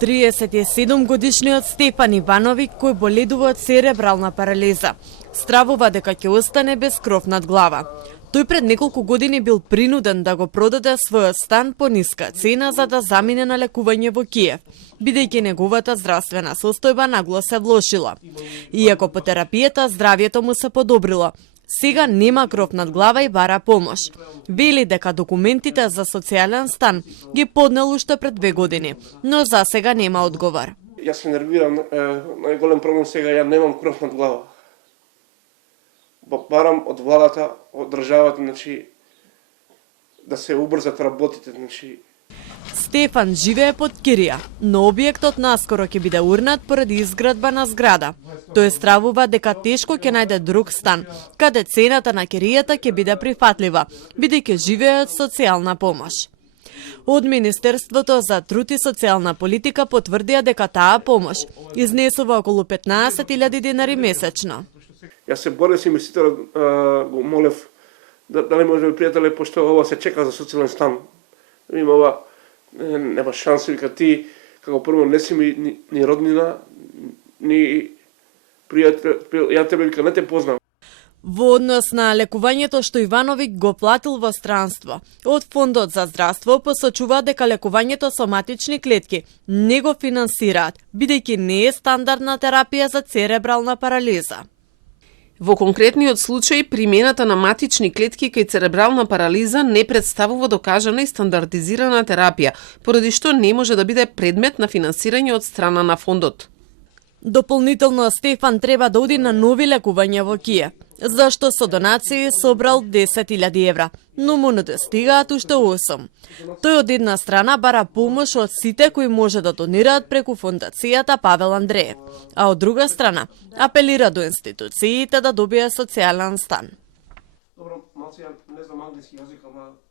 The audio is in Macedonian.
37-годишниот Стефан Ивановиќ, кој боледува од церебрална парализа, стравува дека ќе остане без кров над глава. Тој пред неколку години бил принуден да го продаде својот стан по ниска цена за да замине на лекување во Киев, бидејќи неговата здравствена состојба нагло се влошила. Иако по терапијата здравјето му се подобрило, сега нема кров над глава и бара помош. Вели дека документите за социјален стан ги поднел уште пред 2 години, но за сега нема одговор. Јас се нервирам, најголем проблем сега ја немам кров над глава. Барам од владата, од државата, да се убрзат работите, Стефан живее под кирија, но објектот наскоро ќе биде урнат поради изградба на зграда. Тој стравува дека тешко ќе најде друг стан, каде цената на киријата ќе биде прифатлива, бидејќи живее од социјална помош. Од Министерството за труд и социјална политика потврдија дека таа помош изнесува околу 15.000 денари месечно. Јас се борев с инвеститорот, го молев дали може пријателе, пошто ова се чека за социјален стан. Има ова, нема шанси, вика ти, како прво не си ми ни роднина, ни пријател, ја тебе вика не те познам. Во однос на лекувањето што Ивановиќ го платил во странство, од Фондот за здравство посочува дека лекувањето со матични клетки не го финансираат, бидејќи не е стандардна терапија за церебрална парализа. Во конкретниот случај, примената на матични клетки кај церебрална парализа не представува докажана и стандардизирана терапија, поради што не може да биде предмет на финансирање од страна на фондот. Дополнително Стефан треба да оди на нови лекувања во Киев, зашто со донации собрал 10.000 евра, но му недостигаат уште 8. Тој од една страна бара помош од сите кои може да донираат преку фондацијата Павел Андреев, а од друга страна апелира до институциите да добие социјален стан. Добро, малце, не знам англиски јазик, ама